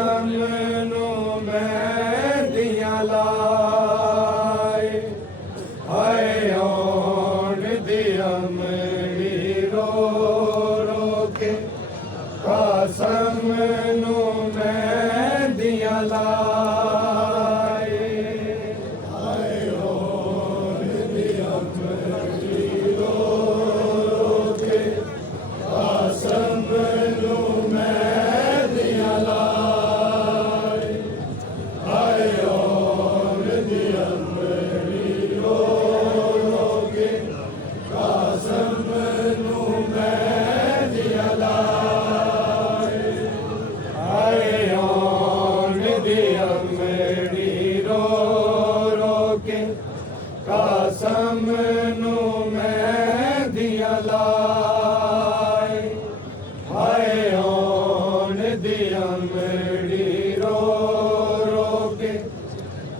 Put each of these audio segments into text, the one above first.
ਕਾਸਮ ਨੂੰ ਮਹਿੰਦੀਆਂ ਲਾਏ ਹਾਏ ਆਉਣ ਦੀ ਅਮਰੀ ਰੋ ਰੋ ਕੇ ਕਾਸਮ ਨੂੰ ਮਹਿੰਦੀਆਂ ਲਾਏ ਹਾਏ ਆਉਣ ਦੀ ਅਮਰੀ ਰੋ ਰੋ ਕੇ ਕਾਸਮ ਨੂੰ ਮਹਿੰਦੀਆਂ ਲਾਏ ਹਾਏ ਆਉਣ ਦੀ ਅਮਰੀ ਰੋ ਰੋ ਕੇ ਕਾਸਮ ਨੂੰ ਮਹਿੰਦੀਆਂ ਲਾਏ ਹਾਏ ਆਉਣ ਦੀ ਅਮਰੀ ਰੋ ਰੋ ਕੇ ਕਾਸਮ ਨੂੰ ਮਹਿੰਦੀਆਂ ਲਾਏ ਹਾਏ ਆਉਣ ਦੀ ਅਮਰੀ ਰੋ ਰੋ ਕੇ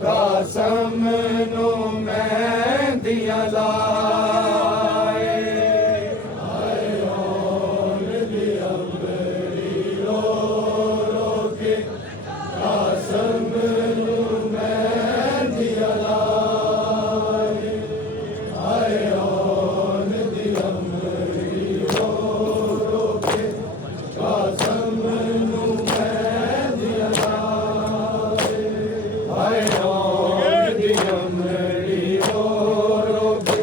ਕਾਸਮ ਨੂੰ ਮਹਿੰਦੀਆਂ ਲਾਏ ਹਾਏ ਆਉਣ ਦੀ ਅਮਰੀ ਰੋ ਰੋ ਕੇ ਕਾਸਮ ਨੂੰ ਮਹਿੰਦੀਆਂ ਲਾਏ ਹਾਏ ਆਉਣ ਦੀ ਅਮਰੀ ਰੋ ਰੋ ਕੇ ਕਾਸਮ ਨੂੰ ਮਹਿੰਦੀਆਂ ਲਾਏ ਹਾਏ ਆਉਣ ਦੀ ਅਮਰੀ ਰੋ ਰੋ ਕੇ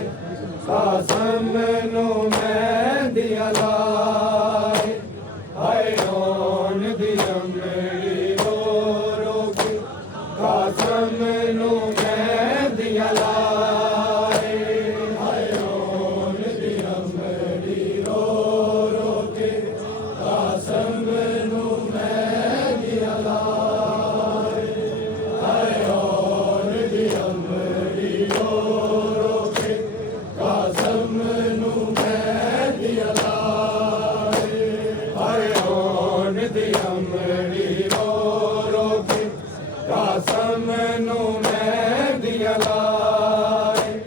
ਕਾਸਮ ਨੂੰ ਮਹਿੰਦੀਆਂ ਲਾਏ ਹਾਏ ਆਉਣ ਦੀ ਅਮਰੀ ਰੋ ਰੋ ਕੇ ਕਾਸਮ ਨੂੰ ਮਹਿੰਦੀਆਂ ਲਾਏ ਹਾਏ ਆਉਣ ਦੀ ਅਮਰੀ ਰੋ ਰੋ ਕੇ ਕਾਸਮ ਨੂੰ ਮਹਿੰਦੀਆਂ ਲਾਏ ਹਾਏ ਆਉਣ ਦੀ ਅਮਰੀ ਰੋ ਰੋ ਕੇ ਕਾਸਮ ਨੂੰ ਮਹਿੰਦੀਆਂ ਲਾਏ ਹਾਏ ਆਉਣ ਦੀ ਅਮਰੀ ਰੋ ਰੋ ਕੇ ਕਾਸਮ ਨੂੰ ਮਹਿੰਦੀਆਂ ਲਾਏ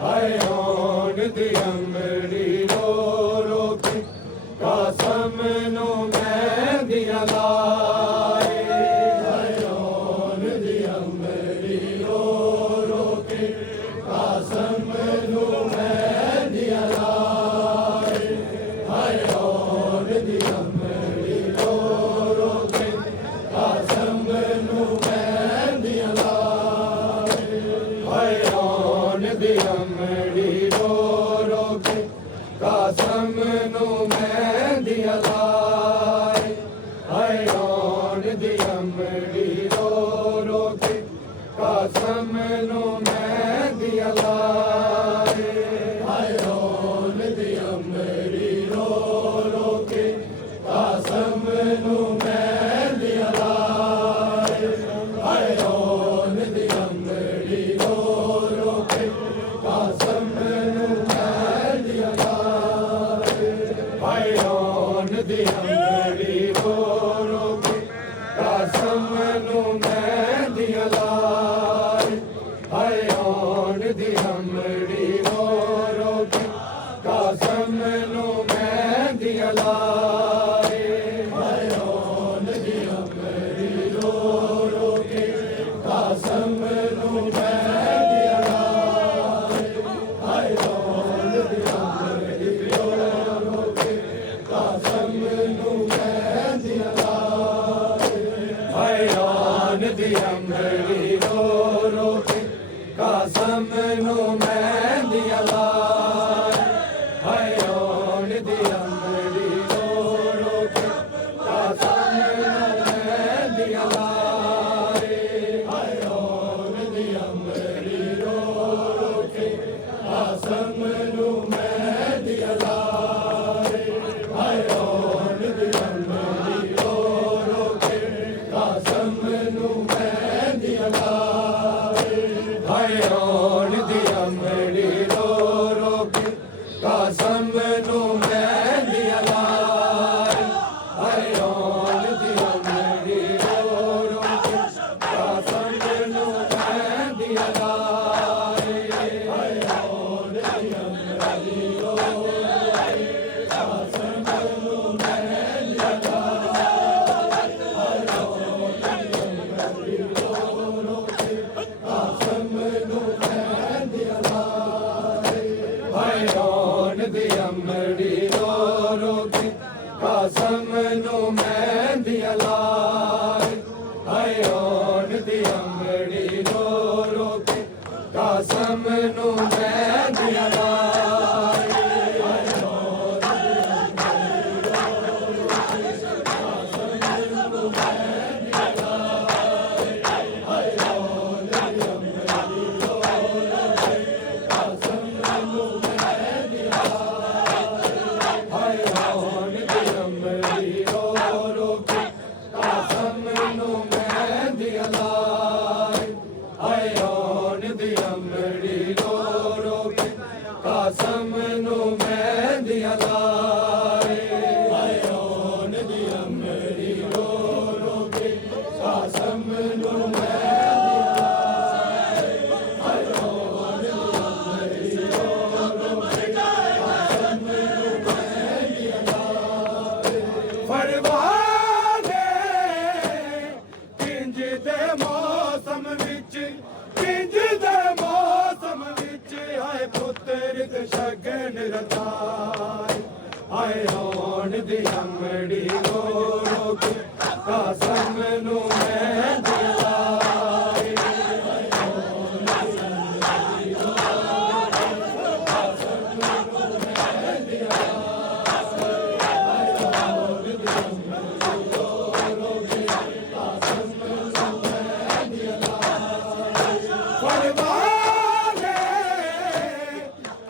ਹਾਏ ਆਉਣ ਦੀ ਅਮਰੀ ਰੋ ਰੋ ਕੇ ਕਾਸਮ ਨੂੰ ਮਹਿੰਦੀਆਂ ਲਾਏ ਹਾਏ ਆਉਣ ਦੀ ਅਮਰੀ ਰੋ ਰੋ ਕੇ ਕਾਸਮ ਨੂੰ ਮਹਿੰਦੀਆਂ ਲਾਏ ਹਾਏ ਆਉਣ ਦੀ ਅਮਰੀ ਰੋ ਰੋ ਕੇ ਕਾਸਮ ਨੂੰ ਮਹਿੰਦੀਆਂ ਲਾਏ ਹਾਏ ਆਉਣ ਦੀ ਅਮਰੀ ਰੋ ਰੋ ਕੇ ਕਾਸਮ ਨੂੰ ਮਹਿੰਦੀਆਂ ਲਾਏ ਹਾਏ ਆਉਣ ਦੀ ਅਮਰੀ ਰੋ ਰੋ ਕੇ ਕਾਸਮ ਨੂੰ ਮਹਿੰਦੀਆਂ ਲਾਏ ਹਾਏ ਆਉਣ ਦੀ ਅਮਰੀ ਰੋ ਰੋ ਕੇ ਕਾਸਮ ਨੂੰ ਮਹਿੰਦੀਆਂ ਲਾਏ ਹਾਏ ਆਉਣ ਦੀ ਅਮਰੀ ਰੋ ਰੋ ਕੇ ਕਾਸਮ ਨੂੰ ਮਹਿੰਦੀਆਂ ਲਾਏ ਹਾਏ ਆਉਣ ਦੀ ਅਮਰੀ ਰੋ ਰੋ ਕੇ ਕਾਸਮ ਨੂੰ ਮਹਿੰਦੀਆਂ ਲਾਏ ਹਾਏ ਆਉਣ ਦੀ ਅਮਰੀ ਰੋ ਰੋ ਕੇ ਕਾਸਮ ਨੂੰ ਮਹਿੰਦੀਆਂ ਲਾਏ ਹਾਏ ਆਉਣ ਦੀ ਅਮਰੀ ਰੋ ਰੋ ਕੇ ਕਾਸਮ ਨੂੰ ਮਹਿੰਦੀਆਂ ਲਾਏ ਹਾਏ ਆਉਣ ਦੀ ਅਮਰੀ ਰੋ ਰੋ ਕੇ ਕਾਸਮ ਨੂੰ ਮਹਿੰਦੀਆਂ ਲਾਏ ਹਾਏ ਆਉਣ ਦੀ ਅਮਰੀ ਰੋ ਰੋ ਕੇ ਕਾਸਮ ਨੂੰ ਮਹਿੰਦੀਆਂ ਲਾਏ ਹਾਏ ਆਉਣ ਦੀ ਅਮਰੀ ਰੋ ਰੋ ਕੇ ਕਾਸਮ ਨੂੰ ਮਹਿੰਦੀਆਂ ਲਾਏ ਹਾਏ ਆਉਣ ਦੀ ਅਮਰੀ ਰੋ ਰੋ ਕੇ ਕਾਸਮ ਨੂੰ ਮਹਿੰਦੀਆਂ ਲਾਏ ਹਾਏ ਆਉਣ ਦੀ ਅਮਰੀ ਰੋ ਰੋ ਕੇ ਕਾਸਮ ਨੂੰ ਮਹਿੰਦੀਆਂ ਲਾਏ ਹਾਏ ਆਉਣ ਦੀ ਅਮਰੀ ਰੋ ਰੋ ਕੇ ਕਾਸਮ ਨੂੰ ਮਹਿੰਦੀਆਂ ਲਾਏ ਹਾਏ ਆਉਣ ਦੀ ਅਮਰੀ ਰੋ ਰੋ ਕੇ ਕਾਸਮ ਨੂੰ ਮਹਿੰਦੀਆਂ ਲਾਏ ਹਾਏ ਆਉਣ ਦੀ ਅਮਰੀ ਰੋ ਰੋ ਕੇ ਕਾਸਮ ਨੂੰ ਮਹਿੰਦੀਆਂ ਲਾਏ ਕਾਸਮ ਨੂੰ ਫਰਵਾਦੇ ਕਿੰਜ ਦੇ ਮੌਸਮ ਵਿੱਚ ਕਿੰਜ ਦੇ ਮੌਸਮ ਵਿੱਚ ਆਏ ਪੁੱਤਰ ਤੇ ਸ਼ਗਨ ਰਤਾਏ ਆਏ ਹੋਣ ਦੀ ਅੰਮੜੀ ਰੋ ਰੋ ਕੇ ਕਾਸਮ ਨੂੰ ਮੈਂ ਦਿਲਾਏ ਫਰਵਾਦੇ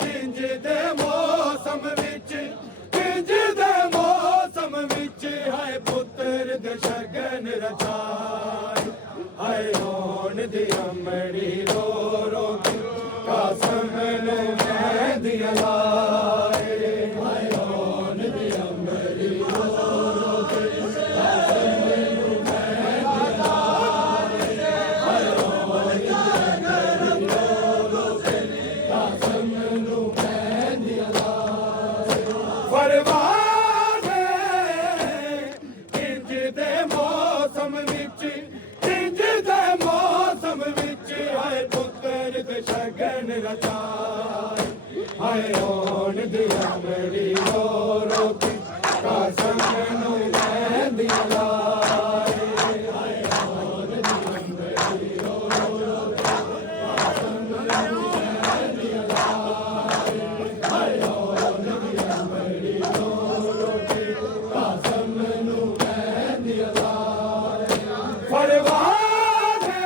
ਕਿੰਜ ਦੇ ਮੌਸਮ ਵਿੱਚ ਕਿੰਜ ਦੇ ਮੌਸਮ ਵਿੱਚ ਹਾਏ ਪੁੱਤਰ ਦੇ ਸ਼ਗਨ ਰਚਾਏ ਆਏ ਹੋਣ ਦੀ ਅੰਮੜੀ ਰੋ ਰੋ ਕੇ ਕਾਸਮ ਨੂੰ ਮੈਂ ਦਿਲਾਏ ਆਏ ਹੋਣ ਦੀ ਅੰਮੜੀ ਰੋ ਰੋ ਕੇ ਕਾਸਮ ਨੂੰ ਮੈਂ ਦਿਲਾਏ ਆਏ ਹੋਣ ਦੀ ਅੰਮੜੀ ਰੋ ਰੋ ਕੇ ਕਾਸਮ ਨੂੰ ਮੈਂ ਦਿਲਾਏ ਫਰਮਾਨੇ ਇੰਜ ਦੇ ਮੌਸਮ ਵਿੱਚ ਇੰਜ ਦੇ ਮੌਸਮ ਵਿੱਚ ਆਏ ਪੁੱਤਰ ਤੇ ਸ਼ਗਨ ਰਚਾਏ ਆਏ ਹੋਣ ਦੀ ਅੰਮੜੀ ਰੋ ਰੋ ਕੇ ਕਾਸਮ ਨੂੰ ਮੈਂ ਦਿਲਾਏ ਆਏ ਹੋਣ ਦੀ ਅੰਮੜੀ ਰੋ ਰੋ ਕੇ ਕਾਸਮ ਨੂੰ ਮੈਂ ਦਿਲਾਏ ਆਏ ਹੋਣ ਦੀ ਅੰਮੜੀ ਰੋ ਰੋ ਕੇ ਕਾਸਮ ਨੂੰ ਮੈਂ ਦਿਲਾਏ ਫਰਮਾਨੇ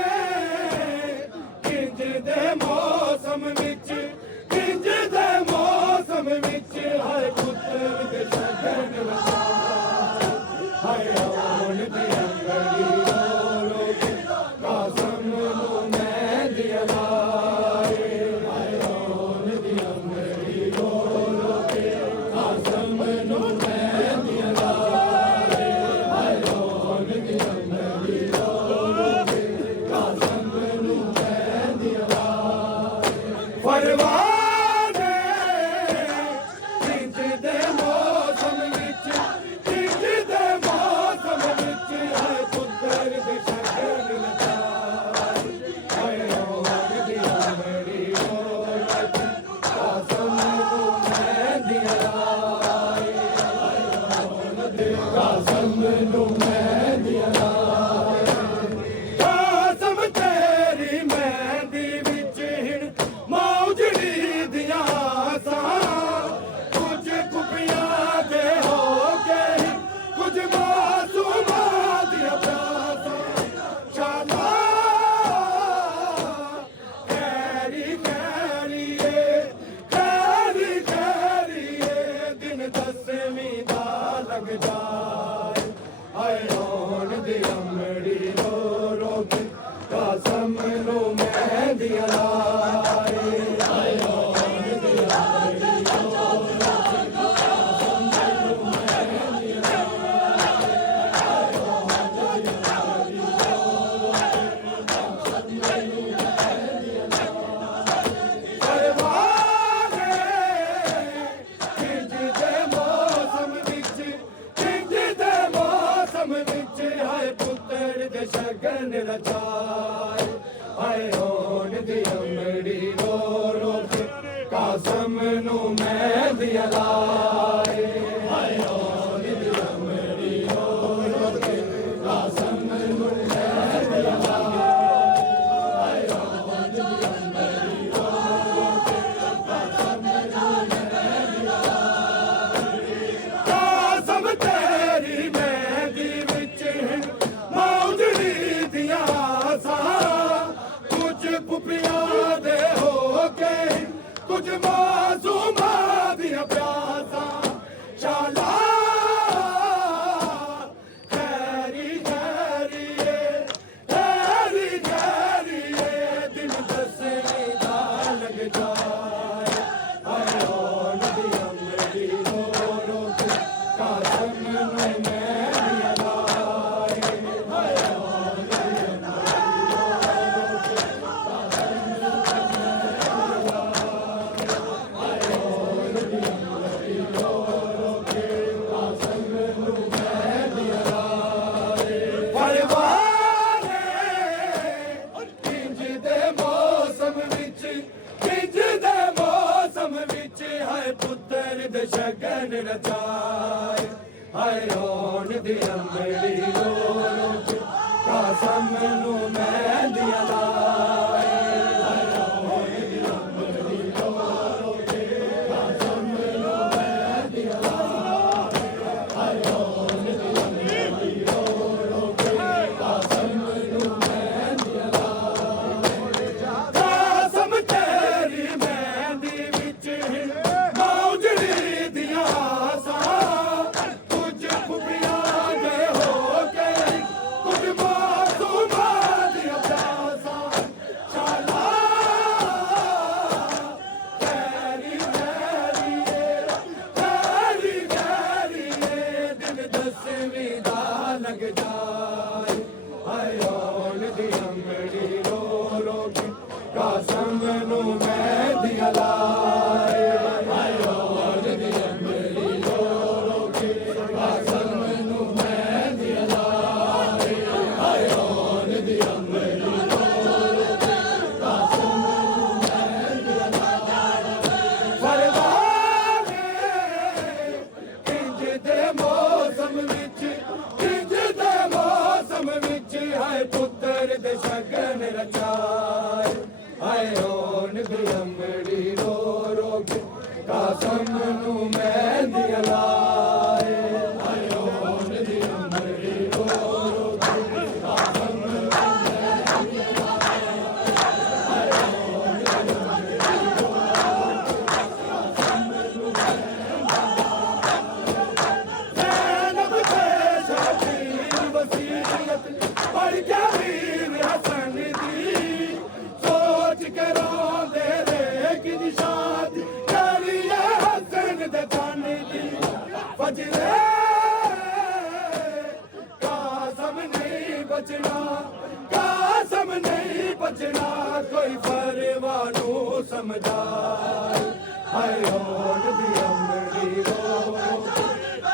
ਕਿੰਜ ਦੇ ਮੌਸਮ ਵਿੱਚ ਕਿੰਜ ਦੇ ਮੌਸਮ ਵਿੱਚ ਹਾਏ ਪੁੱਤਰ ਦੇ ਸ਼ਗਨ ਰਚਾਏ ਹਾਏ ਹੋਣ ਦੀ ਅੰਮੜੀ ਰੋ ਰੋ ਕੇ ਕਾਸਮ ਨੂੰ ਮੈਂ ਦਿਲਾਏ ਹਾਏ ਹੋਣ ਦੀ ਅੰਮੜੀ ਰੋ ਰੋ ਕੇ ਕਾਸਮ ਨੂੰ ਮੈਂ ਦਿਲਾਏ ਹਾਏ ਹੋਣ ਦੀ ਅੰਮੜੀ ਰੋ ਰੋ ਕੇ ਕਾਸਮ ਨੂੰ ਮੈਂ ਦਿਲਾਏ ਫਰਮਾਨੇ ਕਿੰਜ ਦੇ ਮੌਸਮ ਵਿੱਚ ਕਿੰਜ ਦੇ ਮੌਸਮ ਵਿੱਚ ਹਾਏ ਪੁੱਤਰ ਦੇ ਸ਼ਗਨ ਰਚਾਏ ਹਾਏ ਹੋਣ ਦੀ ਅੰਮੜੀ ਰੋ ਰੋ ਕੇ ਕਾਸਮ ਨੂੰ ਮੈਂ ਦਿਲਾਏ ਹਾਏ ਹੋਣ ਦੀ ਕਾਸਮ ਨੂੰ ਮੈਂ ਦਿਲਾਏ ਕਾਸਮ ਤੇਰੀ ਮਹਿੰਦੀ ਵਿੱਚ ਹਿਣ ਮੌਜੜੀ ਦੀਆਂ ਸਾਂ ਕੁਝ ਕੁਪੀਆਂ ਦੇ ਹੋ ਕੇ ਕੁਝ ਮਾਸੂਮਾਂ ਦੀਆਂ ਪਿਆਸਾਂ ਸ਼ਾਲਾ ਕੈਰੀ ਕੈਰੀਏ ਕੈਰੀ ਕੈਰੀਏ ਦਿਨ ਦਸਵੀਂ ਦਾ ਲੱਗ ਜਾਏ ਆਏ ਹੋਣ ਦੀ ਅੰਮੜੀ ਰੋ ਰੋ ਕੇ ਕਾਸਮ ਨੂੰ ਮੈਂ ਦਿਲਾਏ ਆਏ ਹੋਣ ਦੀ ਅੰਮੜੀ ਰੋ ਰੋ ਕੇ ਕਾਸਮ ਨੂੰ ਮੈਂ ਦਿਲਾਏ ਆਏ ਹੋਣ ਦੀ ਅੰਮੜੀ ਰੋ ਰੋ ਕੇ ਕਾਸਮ ਨੂੰ ਮੈਂ ਦਿਲਾਏ ਫਰਮਾਨੇ ਕਿੰਜ ਦੇ ਮੌਸਮ ਵਿੱਚ ਕਿੰਜ ਦੇ ਮੌਸਮ ਵਿੱਚ ਹਾਏ ਪੁੱਤਰ ਦੇ ਸ਼ਗਨ ਰਚਾਏ ਆਏ ਹੋਣ ਦੀ ਅੰਮੜੀ ਰੋ ਰੋ ਕੇ ਕਾਸਮ ਨੂੰ ਮੈਂ ਦਿਲਾਏ ਆਏ ਹੋਣ ਦੀ ਅੰਮੜੀ ਰੋ ਰੋ ਕੇ ਕਾਸਮ ਨੂੰ ਮੈਂ ਦਿਲਾਏ ਆਏ ਹੋਣ ਦੀ ਅੰਮੜੀ ਰੋ ਰੋ ਕੇ ਕਾਸਮ ਨੂੰ ਮੈਂ ਦਿਲਾਏ ਕਾਸਮ ਤੇਰੀ ਮਹਿੰਦੀ ਵਿੱਚ ਮੌਜੜੀ ਦੀਆਂ ਸਾਂ ਕੁਝ ਪੁਪੀਆਂ ਦੇ ਹੋ ਕੇ ਕੁਝ ਮਾਸੂਮਾਂ ਦੀਆਂ ਪਿਆਸਾਂ ਸ਼ਾਲਾ ਕੈਰੀ ਕੈਰੀਏ ਕੈਰੀ ਕੈਰੀਏ ਦਿਨ ਦਸਵੀਂ ਦਾ ਲੱਗ ਜਾਏ ਆਏ ਹੋਣ ਦੀ ਅੰਮੜੀ ਰੋ ਰੋ ਕੇ ਕਾਸਮ ਨੂੰ ਮੈਂ ਦਿਲਾਏ ਆਏ ਹੋਣ रचाए हाय होन दी अमड़ी रोलो कसम नू मैं दिया लाए हाय होन दी अमड़ी रोलो कसम नू मैं दिया लाए हाय होन दी अमड़ी रोलो कसम नू मैं दिया लाए कसम तेरी मेहंदी विच मौजड़ी दिया सा कुछ खुबियां दे हो के कुछ मासूमा दिया प्यासा शाला तेरी दिल दसवीं दा लग जाए हाय होन दी अमड़ी रो रो के कसम नू मैं दिया लाए हाय होन दी अमड़ी रो रो के कसम नू मैं दिया लाए हाय होन दी अमड़ी रो रो के कसम नू मैं दिया लाए परवाने इंज दे मौसम विच हाय पुत्र दे शगन रचाए हाय होन दी अमड़ी रो रो के कसम नू मैं दिया लाए हाय होन दी अमड़ी रो रो के कसम नू मैं दिया लाए हाय होन दी अमड़ी रो रो के कसम नू मैं ज़ैनब ते शबीर वसीयत पढ़ के वीर हसन दी सोच के रोंदे रे कि निशाद करिए हसन दे तन दी फजरे कसम नहीं बचना कसम नहीं बचना कोई परवानू समझाए हाय होन दी अमड़ी रो रो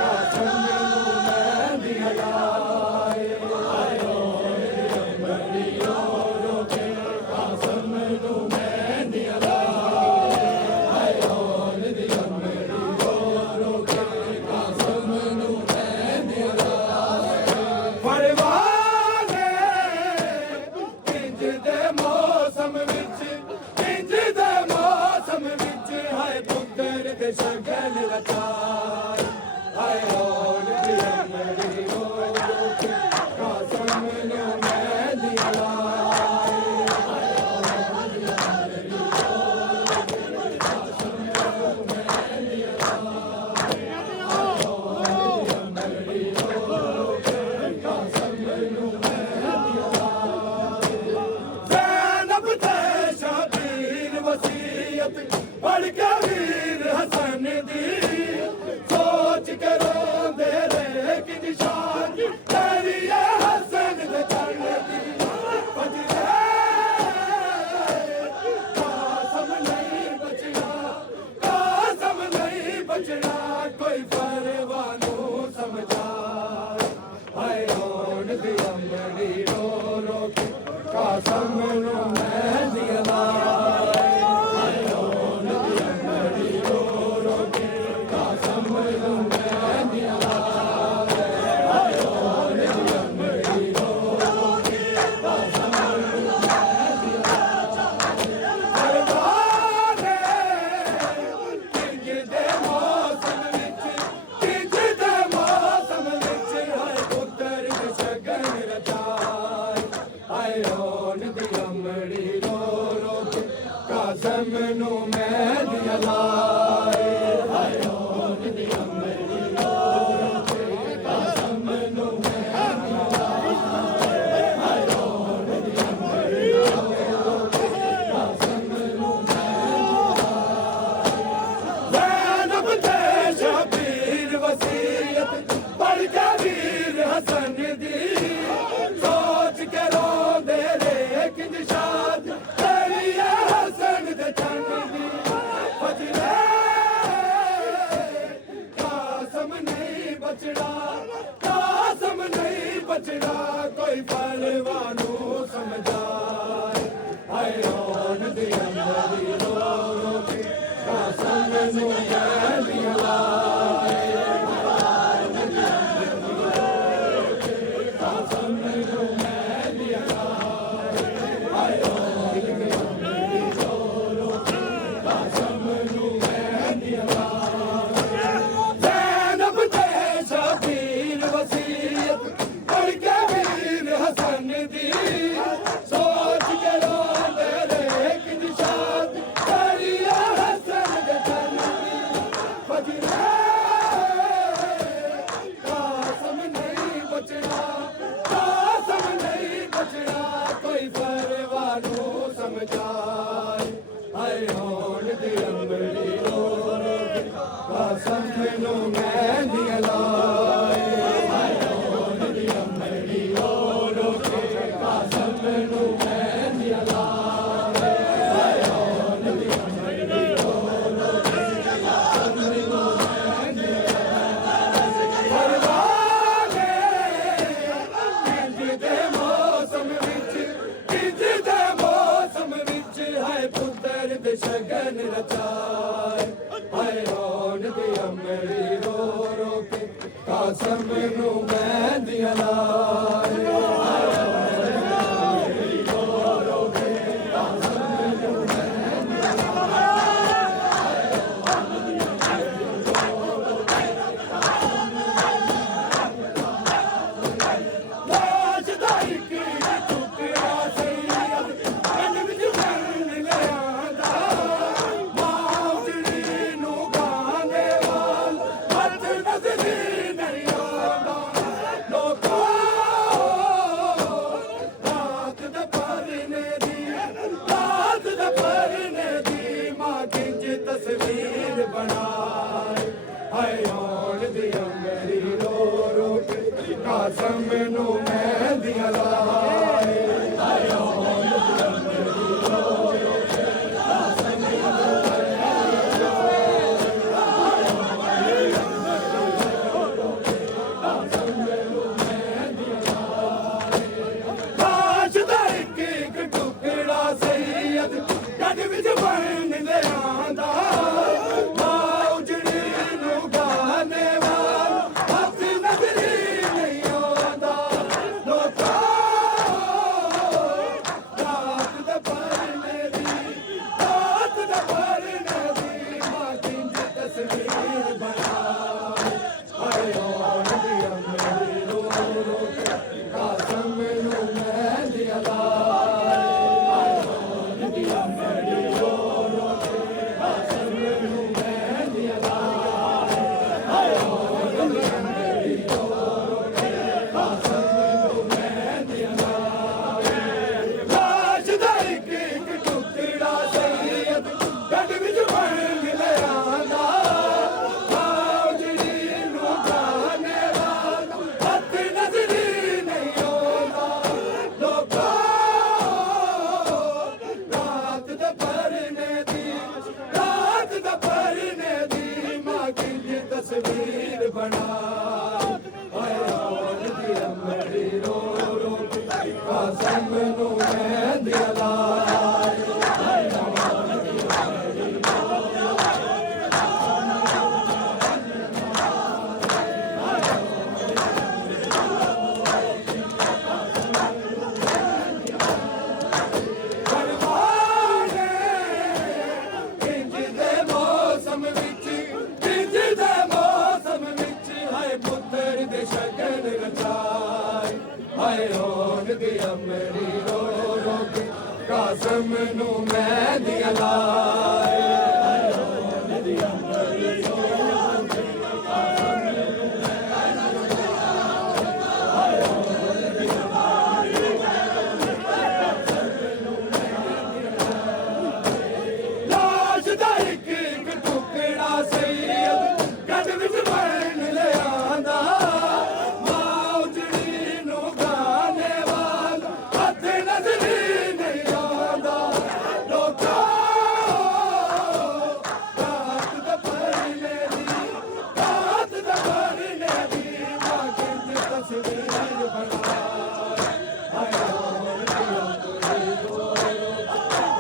कसम नू मैं दिया लाए हाय होन दी अमड़ी रो रो के कसम नू मैं दिया लाए हाय होन दी अमड़ी रो रो के कसम नू मैं दिया लाए परवाने इंज दे मौसम विच हाय पुत्र दे शगन रचाए हाय होन दी अमड़ी रो रो के कसम नू मैं दिया लाए हाय होन दी अमड़ी रो रो के कसम नू मैं दिया लाए हाय होन दी अमड़ी रो रो के कसम नू मैं दिया लाए ज़ैनब ते शबीर वसीयत पढ़ के वीर हसन दी सोच के रोंदे रे कि निशान तेरी हसन दे तन दी फजरे कसम नहीं बचना कोई परवानू समझाए हाय होन दी अमड़ी रो रो के कसम नू मैं दिया लाए हाय होन दी अमड़ी रो रो के कसम नू मैं दिया लाए हाय होन दी अमड़ी रो रो के कसम नू मैं दिया लाए परवाने इंज दे मौसम विच हाय पुत्र दे शगन रचाए हाय होन दी अमड़ी रो रो के कसम नू मैं दिया लाए हाय होन दी अमड़ी रो रो के कसम नू मैं दिया लाए हाय होन दी अमड़ी रो रो के कसम नू मैं ज़ैनब ते शबीर वसीयत पढ़ के वीर हसन दी सोच के रोंदे रे कि निशाद तेरी हसन दे तन दी फजरे कसम नहीं बचना कोई परवानू समझाए हाय होन दी अमड़ी रो रो के कसम नू मैं दिया लाए दी सोच के रोंदे रे कि निशाद करिया हसन दे तन दी बजरे कासम नहीं बचना कासम नहीं बचना कोई परवानो समझाए हाय होण दी अंबड़ी रो रो कासम मैनू मेहंदी लाए हाय होण दी अंबड़ी रो रो कासम मैनू मेहंदी लाए हाय होण दी अंबड़ी रो रो कासम मैनू मेहंदी परवाने इंज दे मौसम विच इंज दे मौसम विच हाय पुत्तर दे शगन रचाए हाय होण दी अंबड़ी रो रो के कासम मैनू मेहंदी लाए हाय होण दी अंबड़ी रो रो के कासम मैनू मेहंदी लाज दा इक टुकड़ा सैयद कन विच बन लियांदा माउजड़ी नू गाने वाल हथ नजरी नहीं आंदा लोको रात दा परने दी मां किंज तस्वीर बनाए हाय होण दी अंबड़ी रो रो के कासम मैनू मेहंदी लाए हाय होण दी अंबड़ी रो रो के कासम मैनू लाज दा इक इक टुकड़ा सैयद कद विच बन लियांदा माउजड़ी नू गाने वाल हथ नजरी नहीं आंदा लोका रात दा परने दी मां किंज तस्वीर बनाए हाय होण दी अंबड़ी रो रो के कासम मैनू मेहंदी लाए हाय होण दी अंबड़ी रो रो के कासम मैनू मेहंदी लाए हाय होण दी अंबड़ी रो रो के कासम मैनू मेहंदी लाए लाज दा इक इक टुकड़ा सैयद गड विच बन लियांदा माउजड़ी नू गाने वाल हथ नजरी नहीं आंदा लोका रात दा परने दी मां किंज तस्वीर बनाए हाय होण दी अंबड़ी रो रो के कासम मैनू मेहंदी लाए हाय होण दी अंबड़ी रो रो के परवाने इंज दे मौसम विच हाय पुत्तर दे शगन रचाए हाय होण दी अंबड़ी रो रो के कासम मैनू मेहंदी लाए हाय होण दी अंबड़ी रो रो के कासम मैनू मेहंदी लाए हाय होण दी अंबड़ी रो रो के कासम मैनू मेहंदी लाए लाज दा इक इक टुकड़ा सैयद गड विच बन लियांदा माउजड़ी नू गाने वाल हथ नजरी नहीं आंदा लोका रात दा परने दी मां किंज तस्वीर बनाए हाय होण दी अंबड़ी रो रो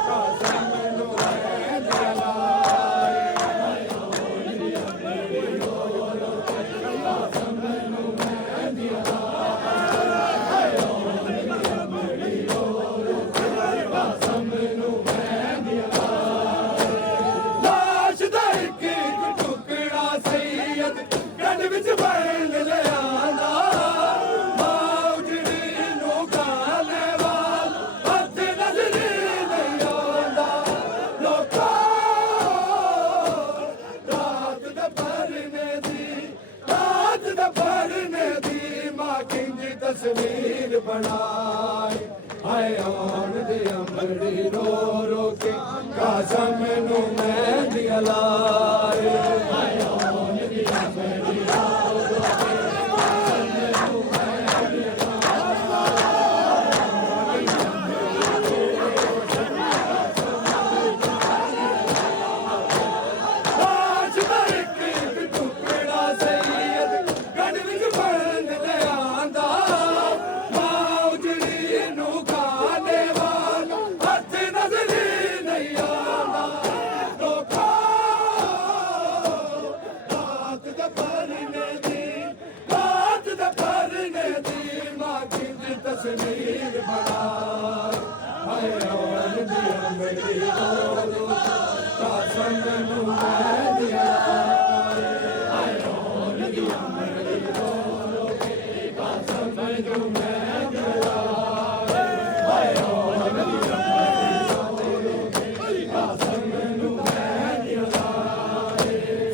कासम मैनू मेहंदी लाए हाय होण दी अंबड़ी रो रो कासम मैनू मेहंदी लाए हाय होण दी अंबड़ी रो ਹਾਏ ਆਉਣ ਦੀ ਅੰਬੜੀ ਰੋ ਰੋ ਕੇ ਕਾਸਮ ਨੂੰ ਮਹਿੰਦੀਆਂ ਲਾਏ ਹਾਏ ਆਉਣ ਦੀ ਅੰਬੜੀ ਰੋ ਰੋ ਕੇ ਕਾਸਮ ਨੂੰ तस्वीर बना हाय आउण दी अंबड़ी रो रो कासम नूं महंदियां हाय आउण दी अंबड़ी रो रो कासम नूं महंदियां हाय आउण दी अंबड़ी रो रो कासम नूं महंदियां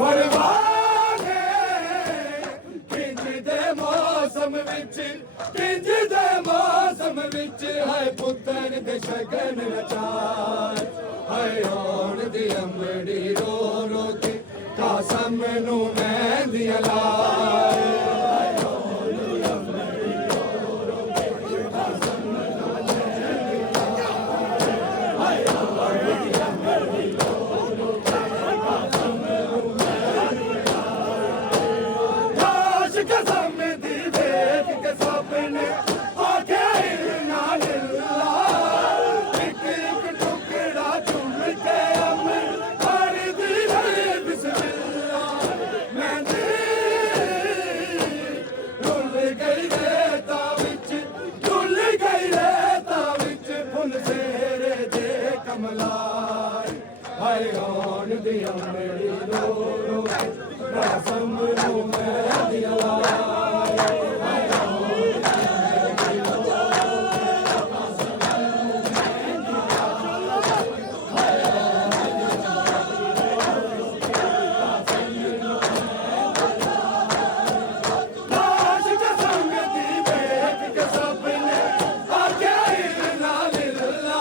फरमाने किंज दे मौसम विच किंज दे मौसम विच हाय पुत्तर दे शगन रचाए हाय आउण दी अंबड़ी रो रो के कासम नूं महंदियां लाए हाय आउण दी अंबड़ी रो रो के कासम नूं महंदियां लाए हाय आउण दी अंबड़ी रो रो के कासम नूं महंदियां लाए काश कसम दी वेख के सपने हाय आउण दी अंबड़ी रो रो कासम नूं महंदियां लाए हाय आउण दी अंबड़ी रो रो कासम नूं महंदियां लाए हाय आउण दी अंबड़ी रो रो कासम नूं महंदियां लाए काश कसम दी वेख के सपने आखे ना लिल्ला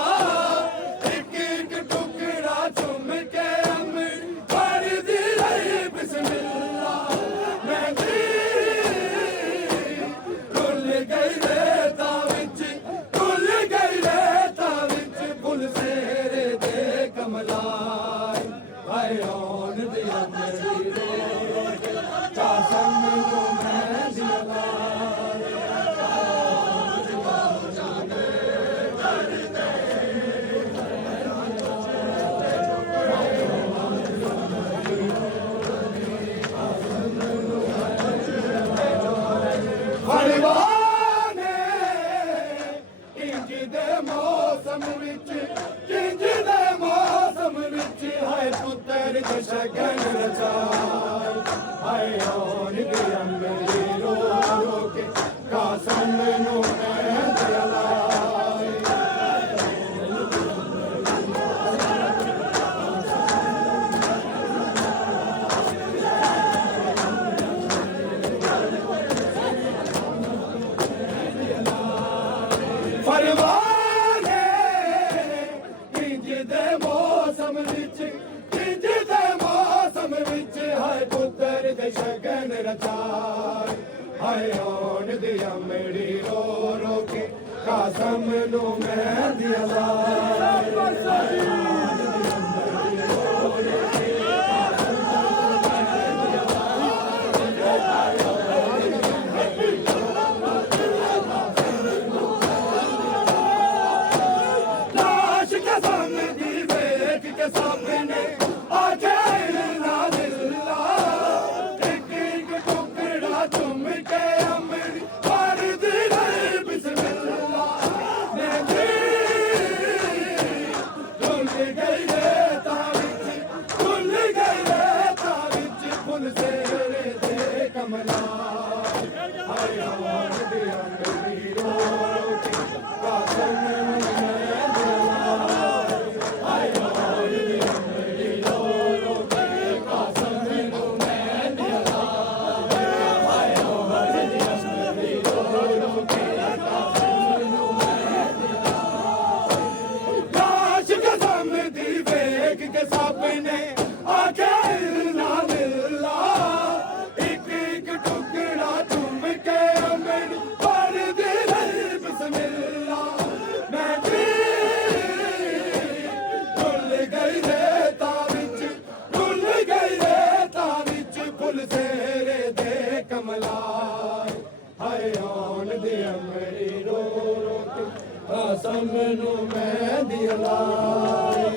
हाय आउण दी अंबड़ी रो रो के कासम नूं महंदियां लाए फरमाने किंज दे मौसम विच किंज दे मौसम विच हाय पुत्तर दे शगन रचाए हाय आउण दी अंबड़ी रो रो के कासम नूं महंदियां लाए फरमाने किंज दे मौसम विच किंज दे मौसम विच हाय पुत्तर दे शगन रचाए हाय आउण दी अंबड़ी रो रो के कासम नूं महंदियां लाए ਕਾਸਮ ਨੂੰ ਮਹਿੰਦੀ ਲਾਏ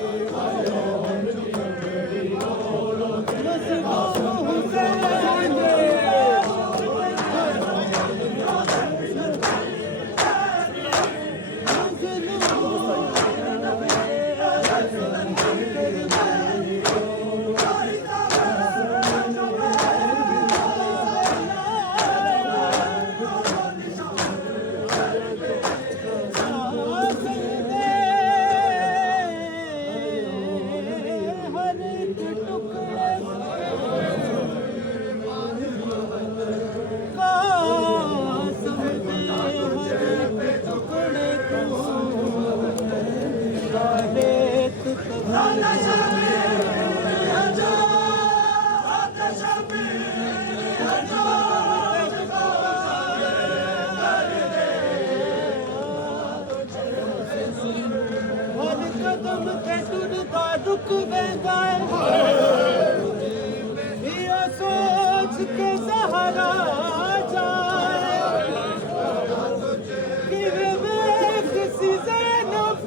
रुक ये सोच के सहारा जाए कि विवेक सी ज़ैनब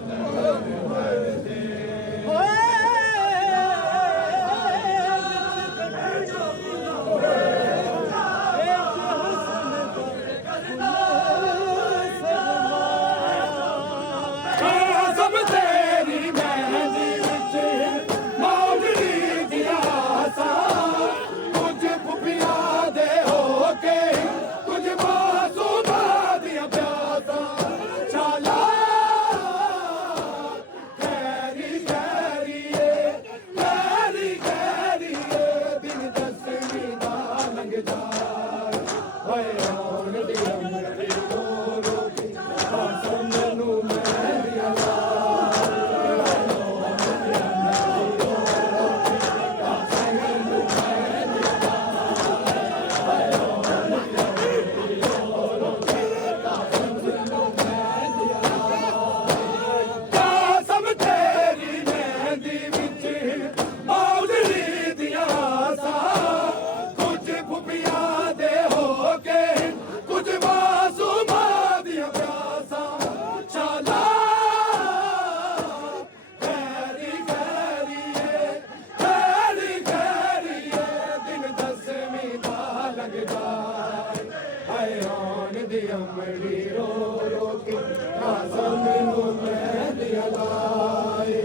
अमड़ी रो रो के कासम नू महंदी लाए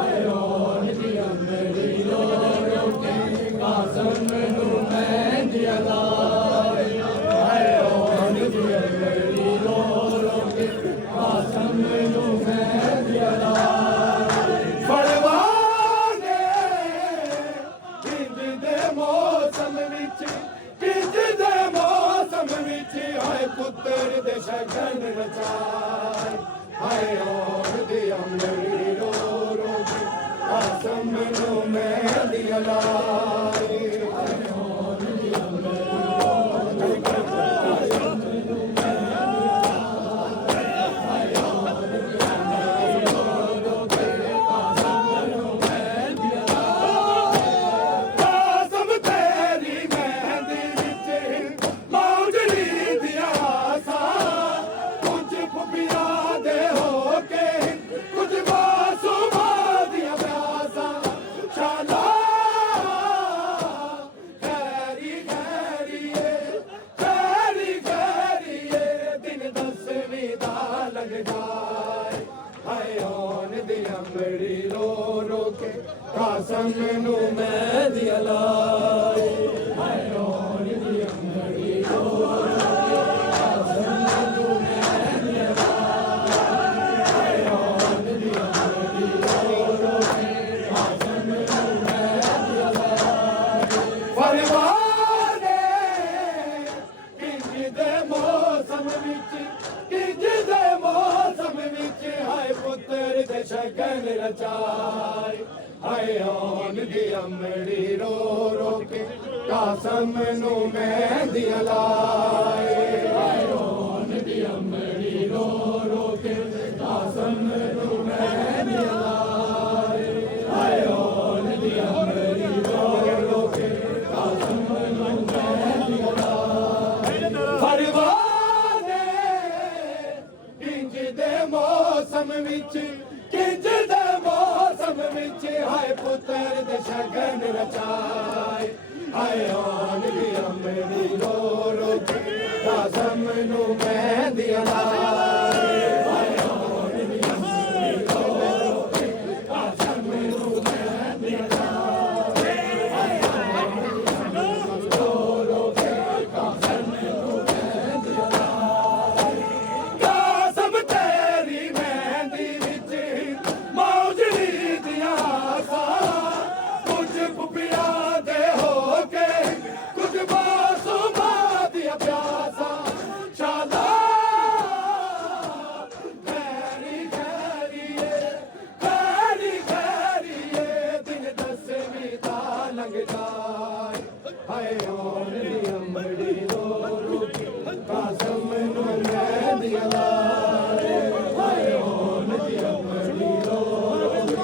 आयोन दी अमड़ी रो रो के कासम नू महंदी लाए आयोन दी अमड़ी रो रो के कासम नू महंदी लाए फड़वाने इंज दे मौसम विच इंज दे मौसम विच आए पुत्र दे शगन रचाए हाय और दी अमड़ी रो रो के कासम नू महंदी लाए आयोन दी अमड़ी अमड़ी रो रो के कासम नू महंदी लाए आयोन दी अमड़ी रो रो के कासम नू महंदी लाए आयोन दी अमड़ी रो रो के कासम नू महंदी लाए परवाने किंज दे मौसम विच किंज दे मौसम विच हाय पुत्र दे शगन रचाए हाय आन दी अमड़ी रो रो के कासम नू महंदी लाए हाय आन दी अमड़ी रो रो के कासम नू महंदी लाए हाय आन दी अमड़ी रो रो के कासम नू महंदी लाए परवाने इंज दे मौसम ਮੌਸਮ ਵਿੱਚ ਕਿੰਜ ਦੇ ਮੌਸਮ ਵਿੱਚ ਹਾਏ ਪੁੱਤਰ ਦੇ ਸ਼ਗਨ ਰਚਾਏ ਹਾਏ ਹੋਣ ਦੀ ਅੰਮੜੀ ਰੋ ਰੋ ਕੇ ਕਾਸਮ ਨੂੰ ਮਹਿੰਦੀਆਂ ਲਾਏ ਹਾਏ ਹੋਣ ਦੀ ਅੰਮੜੀ ਰੋ ਰੋ ਕੇ ਕਾਸਮ ਨੂੰ ਮਹਿੰਦੀਆਂ ਲਾਏ ਹਾਏ ਰੋ ਰੋ ਕੇ ਕਾਸਮ ਨੂੰ ਮਹਿੰਦੀਆਂ ਲਾਏ ਕਾਸਮ ਤੇਰੀ ਮਹਿੰਦੀ ਵਿੱਚ ਮੌਜੜੀ ਦੀਆਂ ਆਸਾਂ ਕੁਝ ਪੁਪਿਆਂ ਦੇ ਹੋ ਕੇ ਕੁਝ ਮਾਸੂਮਾਂ ਦੀਆਂ ਪਿਆਸਾਂ ਸ਼ਾਲਾ ਖੈਰੀ ਖੈਰੀਏ ਖੈਰੀ ਖੈਰੀਏ ਦਿਨ ਦਸਵੀਂ ਦਾ ਲੰਘ ਜਾਏ ਹਾਏ ਹੋਣ ਦੀ ਅੰਮੜੀ ਰੋ ਰੋ ਕੇ ਕਾਸਮ ਨੂੰ ਮਹਿੰਦੀਆਂ ਲਾਏ ਹਾਏ ਹੋਣ ਦੀ ਅੰਮੜੀ ਰੋ ਰੋ ਕੇ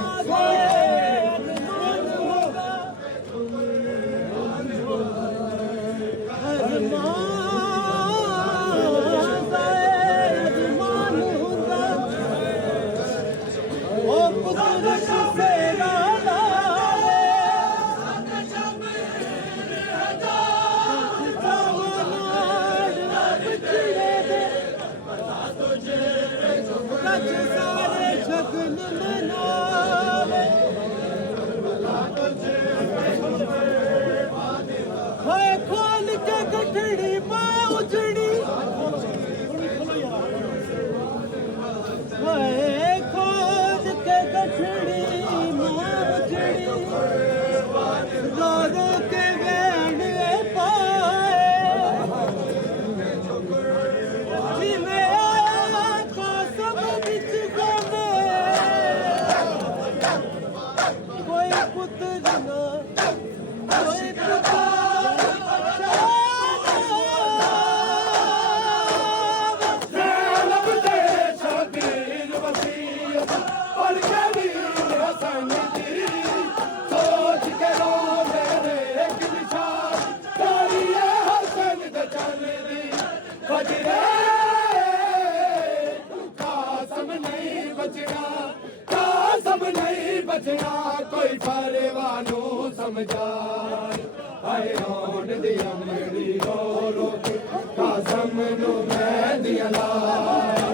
ਸ਼ਗਨ ਮਨਾਵੇ ਹੋਏ ਖੋਲ ਕੇ ਗਠੜੀ ਮਾਂ ਉਜੜੀ ਹੋਏ ਖੋਲ ਕੇ ਗਠੜੀ ਮਾਂ ਉਜੜੀ ਰੋ ਰੋ ਕੇ ਵੇਣੇ ਪਾਏ ਜਿਵੇਂ ਆਇਆ ਕਾਸਮ ਵਿੱਚ ਗੋਵੇ ਕੋਈ ਪੁੱਤਰ ਨਾ ਕੋਈ ਪੁੱਤਰ ਜ਼ੈਨਬ ਦੇ ਸ਼ਬੀਰ ਵਸੀਅਤ ਪੜ੍ਹ ਕੇ ਵੀਰ ਹਸਨ ਦੀ ਸੋਚ ਕੇ ਰੋਵੇ ਰੇ ਕਿ ਨਿਸ਼ਾਨ ਤਾਰੀਏ ਹਸਨ ਦੇ ਚੰਨ ਦੀ ਫਜਰੇ ਕਾਸਮ ਨਹੀਂ ਬਚਣਾ ਕਾਸਮ ਨਹੀਂ ਬਚਣਾ ਕੋਈ ਪਰਵਾਹ ਨੂੰ ਸਮਝਾਏ ਹਾਏ ਹੋਣ ਦੀ ਅੰਮੜੀ ਰੋ ਰੋ ਕੇ ਕਾਸਮ ਨੂੰ ਮਹਿੰਦੀਆਂ ਲਾਏ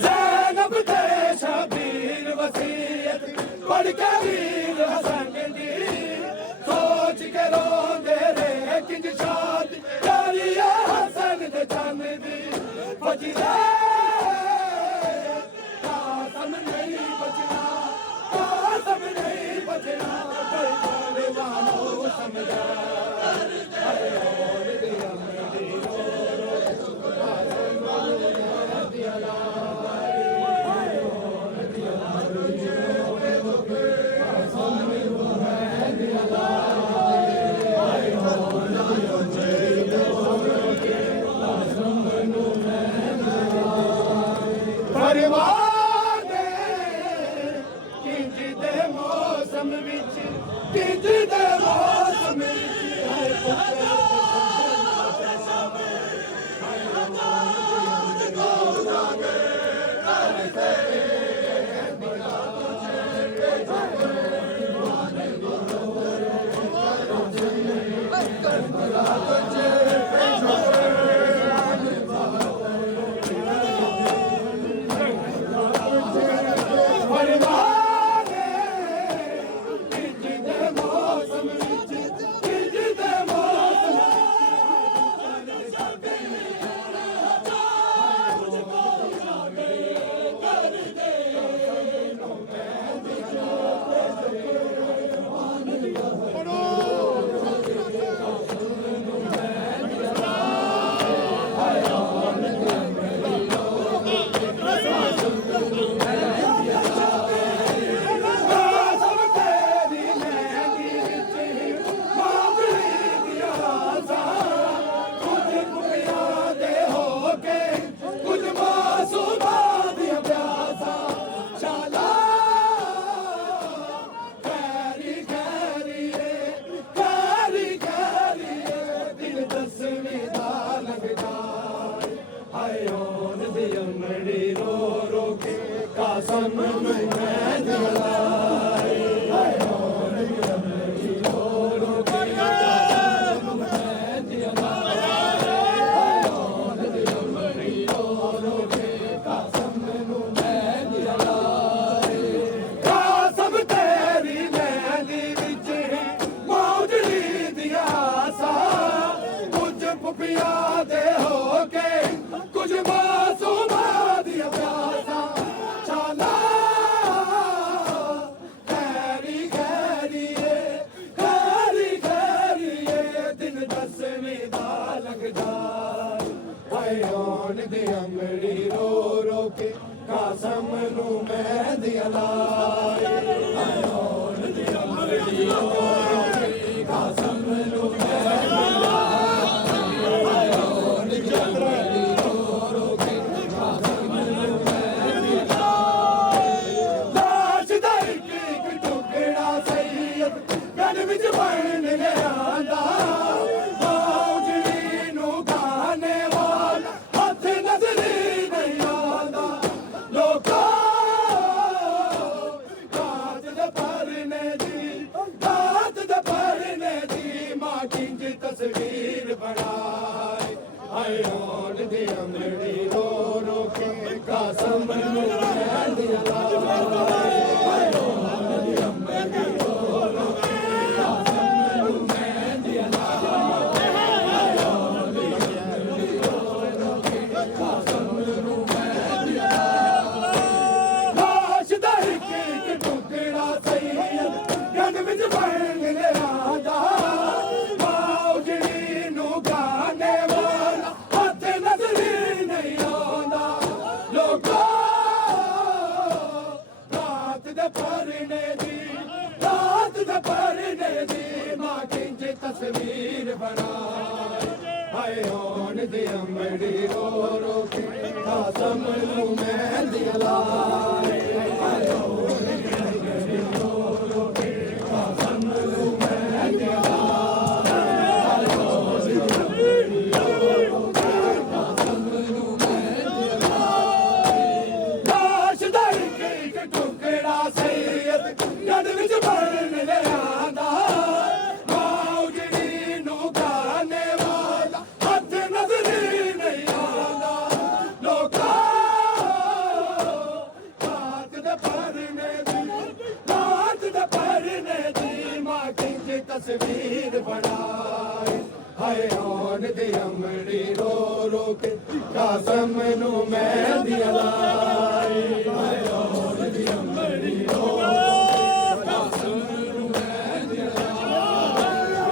ਜ਼ੈਨਬ ਦੇ ਸ਼ਬੀਰ ਵਸੀਅਤ ਪੜ੍ਹ ਕੇ ਵੀਰ ਹਸਨ ਦੀ ਸੋਚ ਕੇ ਰੋਂਦੇ ਰੇ ਕਿੰਜ ਸ਼ਾਦ ਤਾਰੀਏ ਹਸਨ ਦੇ ਚੰਨ ਦੀ ਫਜਰੇ ਕਾਸਮ ਨਹੀਂ ਬਚਣਾ ਕਾਸਮ ਨਹੀਂ ਬਚਣਾ ਕੋਈ ਪਰਵਾਹ ਨੂੰ ਸਮਝਾ ਹਾਏ ਹੋਣ ਦੀ ਅੰਮੜੀ ਰੋ ਰੋ ਕੇ ਕਾਸਮ ਨੂੰ ਮਹਿੰਦੀਆਂ ਲਾਏ ਹਾਏ ਹੋਣ ਦੀ ਅੰਮੜੀ ਰੋ ਰੋ ਕੇ ਕਾਸਮ ਨੂੰ ਮਹਿੰਦੀਆਂ ਲਾਏ ਹਾਏ ਹੋਣ ਦੀ ਅੰਮੜੀ ਰੋ ਰੋ ਕੇ ਕਾਸਮ ਨੂੰ ਮਹਿੰਦੀਆਂ ਲਾਏ ਪਰਵਾਹ ਦੇ ਕਿੰਜ ਦੇ ਮੌਸਮ ਵਿੱਚ ਕਿੰਜ ਦੇ ਮੌਸਮ ਵਿੱਚ ਹਾਏ ਪੁੱਤਰ ਪਰਵਾਹ ਦੇ ਕਿੰਜ ਦੇ ਮੌਸਮ ਹਾਏ ਹੋਣ ਦੀ ਅੰਮੜੀ ਰੋ ਰੋ ਕੇ ਕਾਸਮ ਨੂੰ ਮਹਿੰਦੀਆਂ ਲਾਏ ਹਾਏ ਹੋਣ ਦੀ ਅੰਮੜੀ ਰੋ ਰੋ ਕੇ ਕਾਸਮ ਨੂੰ ਮਹਿੰਦੀਆਂ ਲਾਏ ਹਾਏ ਹੋਣ ਦੀ ਅੰਮੜੀ ਰੋ ਰੋ ਕੇ ਕਾਸਮ ਨੂੰ ਮਹਿੰਦੀਆਂ ਲਾਏ ਲਾਸ਼ ਦਾ ਇੱਕ ਟੁਕੜਾ ਸਈਦ ਗੰਨ ਵਿੱਚ ਬਣ ਲਿਆਂਦਾ ਮਾਂ ਜਿਹੜੀ ਨੂੰ ਗਾਣੇ ਵਾਲਾ ਹੱਥ ਨਜ਼ਰੀ ਨਹੀਂ ਆਉਂਦਾ ਲੋਕੋ ਰਾਤ ਦੇ ਪਰਨੇ ਦੀ ਮਾਂ ਕਿੰਜ ਤਸਵੀਰ ਬਣਾਏ ਹਾਏ ਹੋਣ ਦੀ ਅੰਮੜੀ ਰੋ ਰੋ ਕੇ ਕਾਸਮ ਨੂੰ ਮਹਿੰਦੀਆਂ ਲਾਏ ਹਾਏ ਹੋਣ ਦੀ ਅੰਮੜੀ ਰੋ ਰੋ ਕੇ ਕਾਸਮ ਨੂੰ ਮਹਿੰਦੀਆਂ ਲਾਏ ਹਾਏ ਹੋਣ ਦੀ ਅੰਮੜੀ ਰੋ ਰੋ ਕੇ ਕਾਸਮ ਨੂੰ ਮਹਿੰਦੀਆਂ ਲਾਏ ਲਾਸ਼ ਦਾ ਇੱਕ ਟੁਕੜਾ ਸਈਦ ਗੰਨ ਵਿੱਚ ਬਣ ਲਿਆਂਦਾ ਮਾਂ ਜਿਹੜੀ ਨੂੰ ਗਾਣੇ ਵਾਲਾ ਹੱਥ ਨਜ਼ਰੀ ਨਹੀਂ ਆਉਂਦਾ ਲੋਕਾ ਰਾਤ ਦੇ ਪਰਨੇ ਦੀ ਮਾਂ ਕਿੰਜ ਤਸਵੀਰ ਬਣਾਏ ਹਾਏ ਹੋਣ ਦੀ ਅੰਮੜੀ ਰੋ ਰੋ ਕੇ ਕਾਸਮ ਨੂੰ ਮਹਿੰਦੀਆਂ ਲਾਏ ਹਾਏ ਹੋਣ ਦੀ ਅੰਮੜੀ ਰੋ ਰੋ ਕੇ ਕਾਸਮ ਨੂੰ ਮਹਿੰਦੀਆਂ ਲਾਏ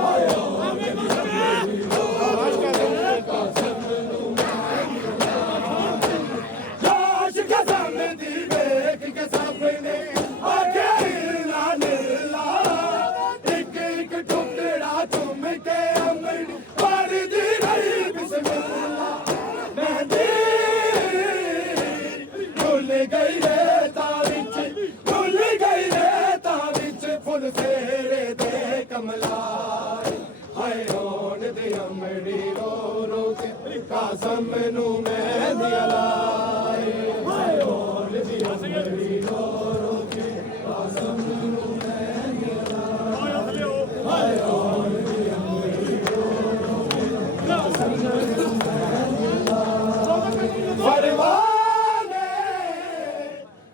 ਹਾਏ ਹੋਣ ਦੀ ਅੰਮੜੀ ਰੋ ਰੋ ਕੇ ਕਾਸਮ ਨੂੰ ਮਹਿੰਦੀਆਂ ਲਾਏ ਲਾਸ਼ ਕਸਮ ਦੀ ਵੇਖ ਕੇ ਸਭ ਨੇ ਆਖਿਆ ਨਾ ਨੀਲਾ ਇੱਕ ਟੁਕੜਾ ਚੁੰਮ ਕੇ ਅੰਮੜੀ ਪੜਦੀ ਰਹੀ ਬਿਸਮਿਲ੍ਲਾ ਮਹਿੰਦੀ ਭੁੱਲ ਗਈ ਰੇਤਾਂ ਵਿੱਚ ਫੁੱਲ ਤੇਰੇ ਦੇ ਕਮਲਾਏ ਹਾਏ ਹੋਣ ਦੀ ਅੰਮੜੀ ਰੋ ਰੋ ਕੇ ਕਾਸਮ ਨੂੰ ਮਹਿੰਦੀਆਂ ਲਾਏ ਹਾਏ ਹੋਣ ਦੀ ਅੰਮੜੀ ਰੋ ਰੋ ਕੇ ਕਾਸਮ ਨੂੰ ਮਹਿੰਦੀਆਂ ਲਾਏ ਹਾਏ ਹੋਣ ਦੀ ਅੰਮੜੀ ਰੋ ਰੋ ਕੇ ਕਾਸਮ ਨੂੰ ਮਹਿੰਦੀਆਂ ਲਾਏ ਪਰਵਾਨੇ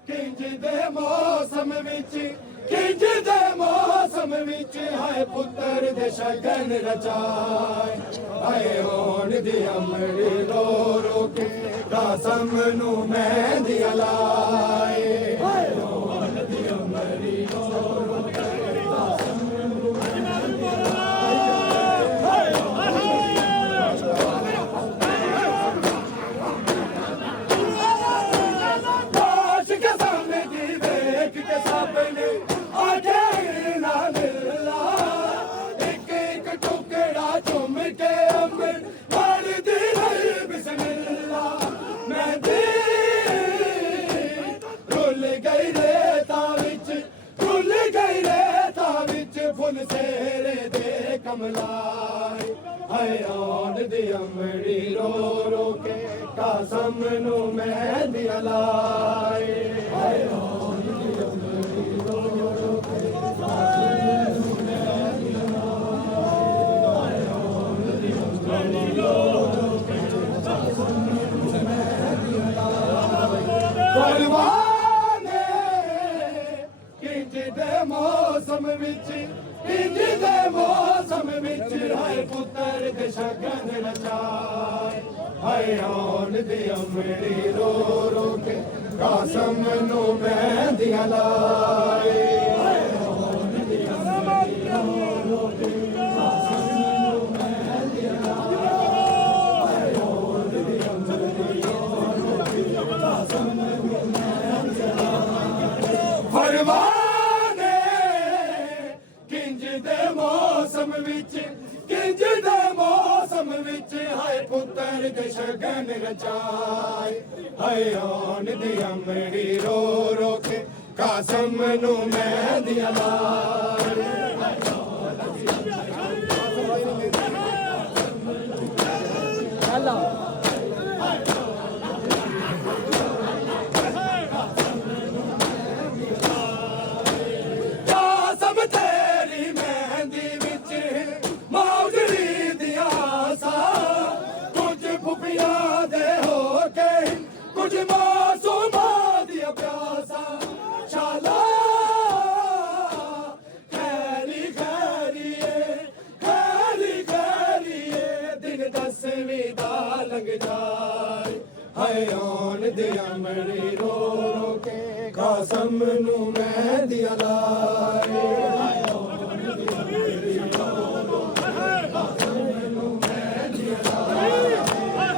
ਕਿੰਜ ਦੇ ਮੌਸਮ ਵਿੱਚ ਹਾਏ ਪੁੱਤਰ ਦੇ ਸ਼ਗਨ ਰਚਾਏ ਹਾਏ ਹੋਣ ਦੀ ਅੰਮੜੀ ਰੋ ਰੋ ਕੇ ਕਾਸਮ ਨੂੰ ਮਹਿੰਦੀਆਂ ਲਾਏ ਹਾਏ ਹੋਣ ਦੀ ਅੰਮੜੀ ਰੋ ਰੋ ਕੇ ਕਾਸਮ ਨੂੰ ਮਹਿੰਦੀਆਂ ਲਾਏ ਹਾਏ ਲਾਸ਼ ਕੇ ਸਾਹਮਣੇ ਦੀ ਵੇਖ ਕੇ ਸਭ ਨੇ ਆਖਿਆ ਨਾ ਨੀਲਾ ਇੱਕ ਟੁਕੜਾ ਚੁੰਮ ਕੇ ਅੰਮੜੀ ਪੜਦੀ ਰਹੀ ਬਿਸਮਿਲ੍ਲਾ ਮਹਿੰਦੀ ਰੁੱਲ ਗਈ ਰੇਤਾਂ ਵਿੱਚ ਫੁੱਲ ਤੇਰੇ ਦੇ ਕਮਲਾਏ ਹਾਏ ਹੋਣ ਦੀ ਅੰਮੜੀ ਰੋ ਰੋ ਕੇ ਕਾਸਮ ਨੂੰ ਮਹਿੰਦੀਆਂ ਲਾਏ ਹਾਏ ਹੋਣ ਦੀ ਅੰਮੜੀ ਰੋ ਰੋ ਕੇ ਕਾਸਮ ਨੂੰ ਮਹਿੰਦੀਆਂ ਲਾਏ ਹਾਏ ਹੋਣ ਦੀ ਅੰਮੜੀ ਰੋ ਰੋ ਕੇ ਕਾਸਮ ਨੂੰ ਮਹਿੰਦੀਆਂ ਲਾਏ ਪਰਵਾਨੇ ਕਿੰਜ ਦੇ ਮੌਸਮ ਵਿੱਚ ਹਾਏ ਪੁੱਤਰ ਦੇ ਸ਼ਗਨ ਰਚਾਏ ਹਾਏ ਹੋਣ ਦੀ ਅੰਮੜੀ ਰੋ ਰੋ ਕੇ ਕਾਸਮ ਨੂੰ ਮਹਿੰਦੀਆਂ ਲਾਏ ਹਾਏ ਹੋਣ ਦੀ ਅੰਮੜੀ ਰੋ ਰੋ ਕੇ ਕਾਸਮ ਨੂੰ ਮਹਿੰਦੀਆਂ ਲਾਏ ਹਾਏ ਹੋਣ ਦੀ ਅੰਮੜੀ ਰੋ ਰੋ ਕੇ ਕਾਸਮ ਨੂੰ ਮਹਿੰਦੀਆਂ ਲਾਏ ਪਰਵਾਨੇ ਕਿੰਜ ਦੇ ਮੌਸਮ ਵਿੱਚ ਹਾਏ ਪੁੱਤਰ ਦੇ ਸ਼ਗਨ ਰਚਾਏ ਹਾਏ ਹੋਣ ਦੀ ਅੰਮੜੀ ਰੋ ਰੋ ਕੇ ਕਾਸਮ ਨੂੰ ਮਹਿੰਦੀਆਂ ਲਾਏ ਹਾਏ ਆਉਣ ਦੀ ਅਮੜੀ ਰੋ ਰੋ ਕੇ ਕਾਸਮ ਨੂੰ ਮਹਿੰਦੀ ਲਾਏ ਹਾਏ ਆਉਣ ਦੀ ਅਮੜੀ ਰੋ ਰੋ ਕੇ ਕਾਸਮ ਨੂੰ ਮਹਿੰਦੀ ਲਾਏ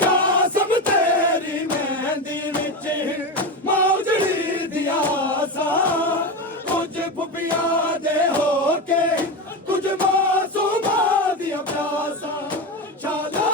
ਕਾਸਮ ਤੇਰੀ ਮਹਿੰਦੀ ਵਿੱਚ ਮੌਜੜੀ ਦੀ ਆਸਾ ਕੁਝ ਪੁੱਪੀਆਂ ਦੇ ਹੋ ਕੇ ਕੁਝ ਮਾਸੂਮਾਂ ਦੀਆਂ ਪਿਆਸਾਂ ਸ਼ਾਲਾ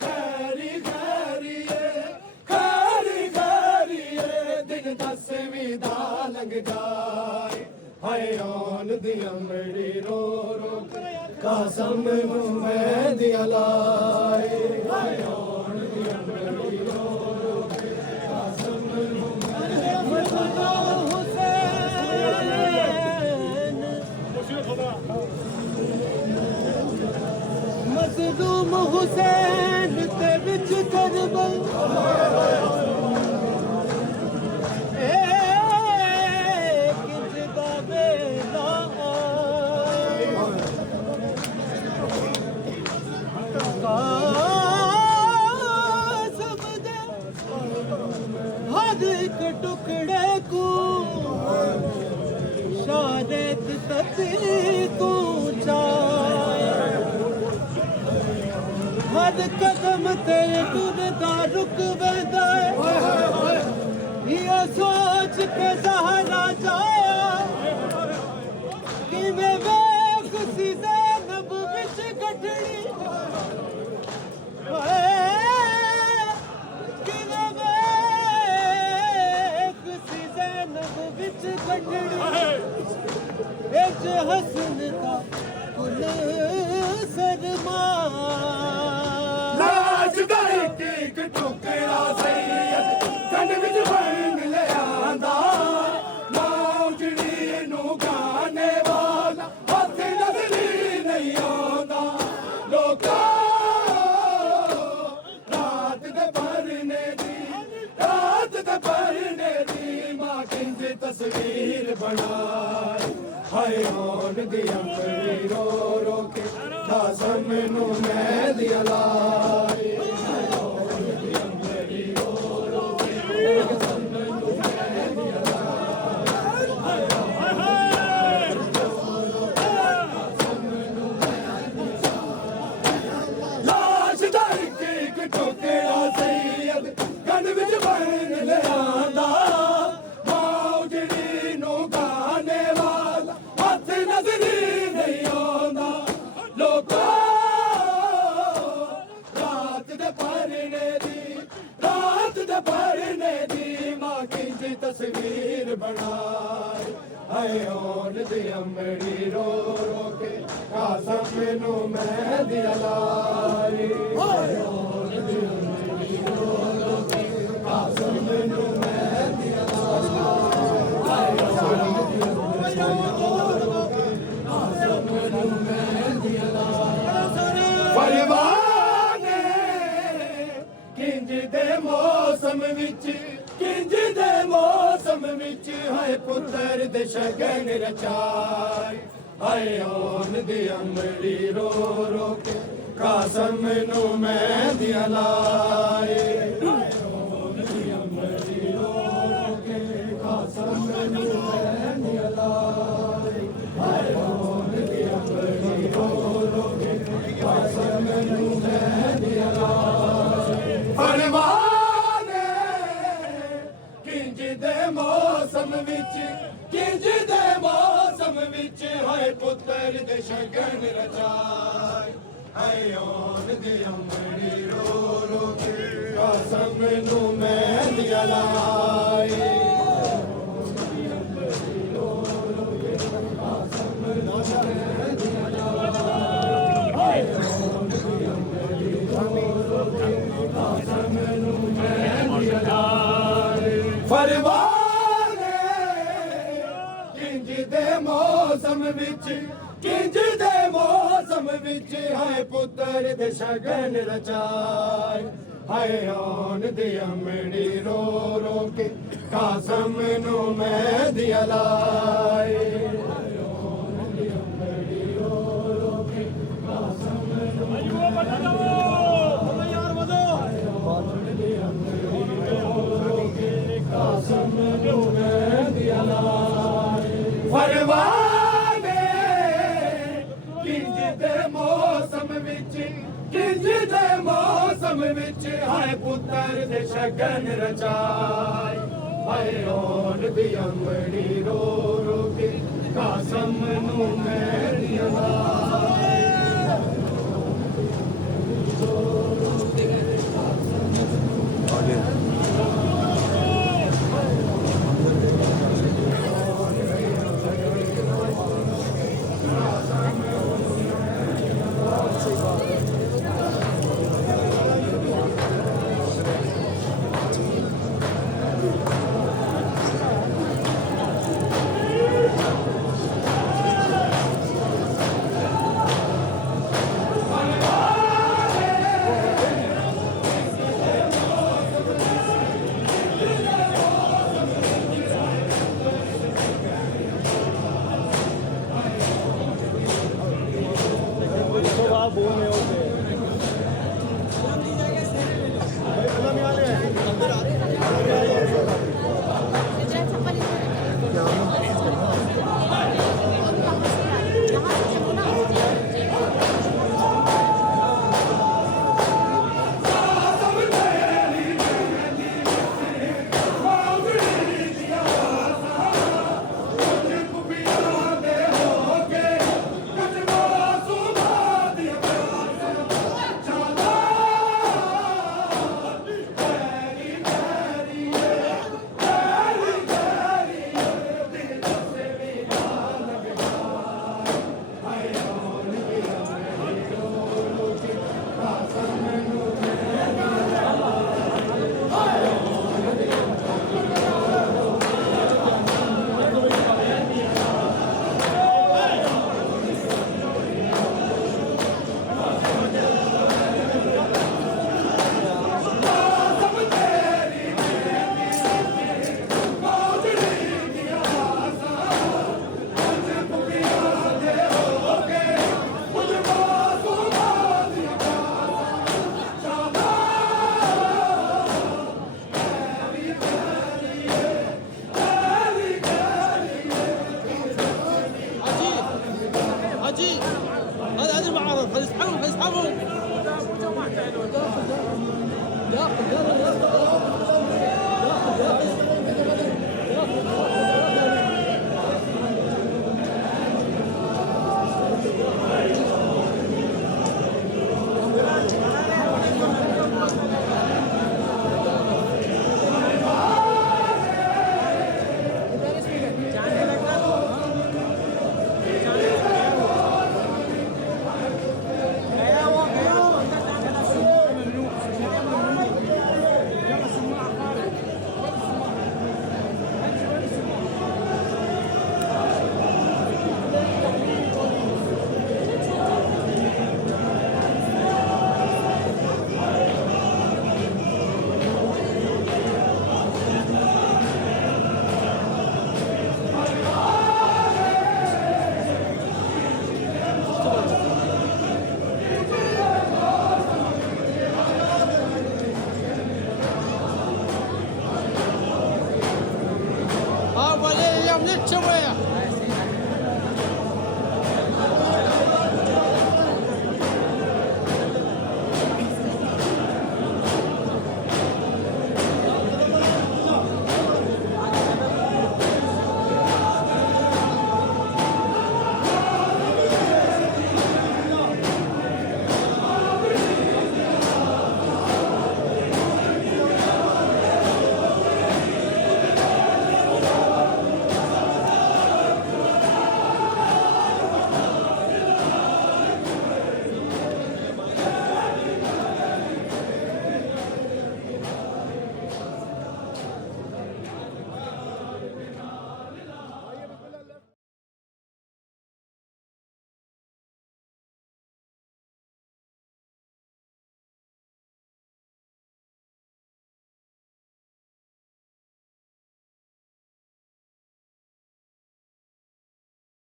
ਖੈਰੀ ਖੈਰੀਏ ਖੈਰੀ ਖੈਰੀਏ ਦਿਨ ਦਸਵੀਂ ਦਾ ਲੰਘ ਜਾਏ ਹਾਏ ਆਉਣ ਦੀ ਅਮੜੀ ਰੋ ਰੋ ਕੇ ਕਾਸਮ ਨੂੰ ਮਹਿੰਦੀ ਲਾਏ ਹਾਏ ਆਉਣ ਦੀ ਅਮੜੀ ਰੋ ਰੋ ਕੇ ਕਾਸਮ ਨੂੰ मज़लूम हुसैन ते विच करबल किंज दा वेला कासम दे हर एक टुकड़े को शादत तती तू चाहे हर कदम ते टुरदा रुक वेंदा ये सोच के ज़हरा जाया कि मैं वेख सी ज़ैनब विच गठड़ी कि मैं वेख सी ज़ैनब विच गठड़ी एज हसन का कुल सरमा ਲਾਜਦਾ ਇੱਕ ਟੁਕੜਾ ਸੈਯਦ ਕੰਨ ਵਿੱਚ ਬਣ ਲਿਆਂਦਾ ਮੌਜੜੀ ਨੂੰ ਗਾਣੇ ਵਾਲਾ ਹੱਥ ਨਜ਼ਰੀ ਨਹੀਂ ਆਉਂਦਾ ਲੋਕਾਂ ਰਾਤ ਦੇ ਪਰਨੇ ਦੀ ਮਾਂ ਕਿੰਜ ਤਸਵੀਰ ਬਣਾਏ ਹਾਏ ਆਉਣ ਦੀ ਅਮੜੀ ਰੋ ਰੋ ਕੇ ਕਾਸਮ ਨੂੰ ਮਹਿੰਦੀ ਲਾਏ ਹਾਏ ਆਉਣ ਦੀ ਅਮੜੀ ਰੋ ਰੋ ਕੇ ਕਾਸਮ ਨੂੰ ਮਹਿੰਦੀ ਲਾਸ਼ ਦਾ ਇੱਕ ਟੁਕੜਾ ਸੈਯਦ ਕੰਨ ਵਿੱਚ ਬਣ ਲਿਆਂਦਾ ਮੌਜੜੀ ਨੂੰ ਗਾਣੇ ਵਾਲਾ ਹੱਥ ਨਜ਼ਰੀ ਨਹੀਂ ਆਉਂਦਾ ਲੋਕਾਂ ਰਾਤ ਦੇ ਪਰਨੇ ਦੀ ਮਾਂ ਕਿੰਜ ਤਸਵੀਰ ਬਣਾਏ ਹਾਏ ਆਉਣ ਦੀ ਅਮੜੀ ਰੋ ਰੋ ਕੇ ਕਾਸਮ ਨੂੰ ਮਹਿੰਦੀ ਲਾਏ ਹਾਏ ਆਉਣ ਦੀ ਅਮੜੀ ਰੋ ਰੋ ਕੇ ਕਾਸਮ ਨੂੰ ਮਹਿੰਦੀ ਲਾਏ ਹਾਏ ਆਉਣ ਦੀ ਅਮੜੀ ਰੋ ਰੋ ਕੇ ਕਾਸਮ ਨੂੰ ਮਹਿੰਦੀ ਲਾਏ ਪਰਵਾਨੇ ਕਿੰਜ ਦੇ ਮੌਸਮ ਵਿੱਚ ਹਾਏ ਪੁੱਤਰ ਦੇ ਸ਼ਗਨ ਰਚਾਏ ਹਾਏ ਆਉਣ ਦੀ ਅਮੜੀ ਰੋ ਰੋ ਕੇ ਕਾਸਮ ਨੂੰ ਮਹਿੰਦੀ ਲਾਏ ਹਾਏ ਆਉਣ ਦੀ ਅਮੜੀ ਰੋ ਰੋ ਕੇ ਕਾਸਮ ਨੂੰ ਮਹਿੰਦੀ ਲਾਏ ਹਾਏ ਆਉਣ ਦੀ ਅਮੜੀ ਰੋ ਰੋ ਕੇ ਕਾਸਮ ਨੂੰ ਮਹਿੰਦੀ ਲਾਏ ਪਰਵਾਨੇ ਕਿੰਜ ਦੇ ਮੌਸਮ ਵਿੱਚ ਹਾਏ ਪੁੱਤਰ ਦੇ ਸ਼ਗਨ ਰਚਾਏ ਹਾਏ ਆਉਣ ਦੀ ਅਮੜੀ ਰੋ ਰੋ ਕੇ ਕਾਸਮ ਨੂੰ ਮਹਿੰਦੀ ਲਾਏ ਫਰਮਾਨੇ ਕਿੰਜ ਦੇ ਮੌਸਮ ਵਿੱਚ ਹਾਏ ਪੁੱਤਰ ਦੇ ਸ਼ਗਨ ਰਚਾਏ ਹਾਏ ਆਉਣ ਦੀ ਅਮੜੀ ਰੋ ਰੋ ਕੇ ਕਾਸਮ ਨੂੰ ਮਹਿੰਦੀ ਲਾਏ ਯਾਰ ਵਧੋ ਫਰਮਾਵੇ ਕਿੰਜ ਦੇ ਮੌਸਮ ਵਿੱਚ ਹਾਏ ਪੁੱਤਰ ਦੇ ਸ਼ਗਨ ਰਚਾਏ ਹਾਏ ਰੋਣ ਦੀ ਅੰਬੜੀ ਰੋ ਰੋ ਕੇ ਕਾਸਮ ਨੂੰ ਮੈਂ ਦਿਆ حجي هذا المعارض هيسحبهم وليه يوم نتشويه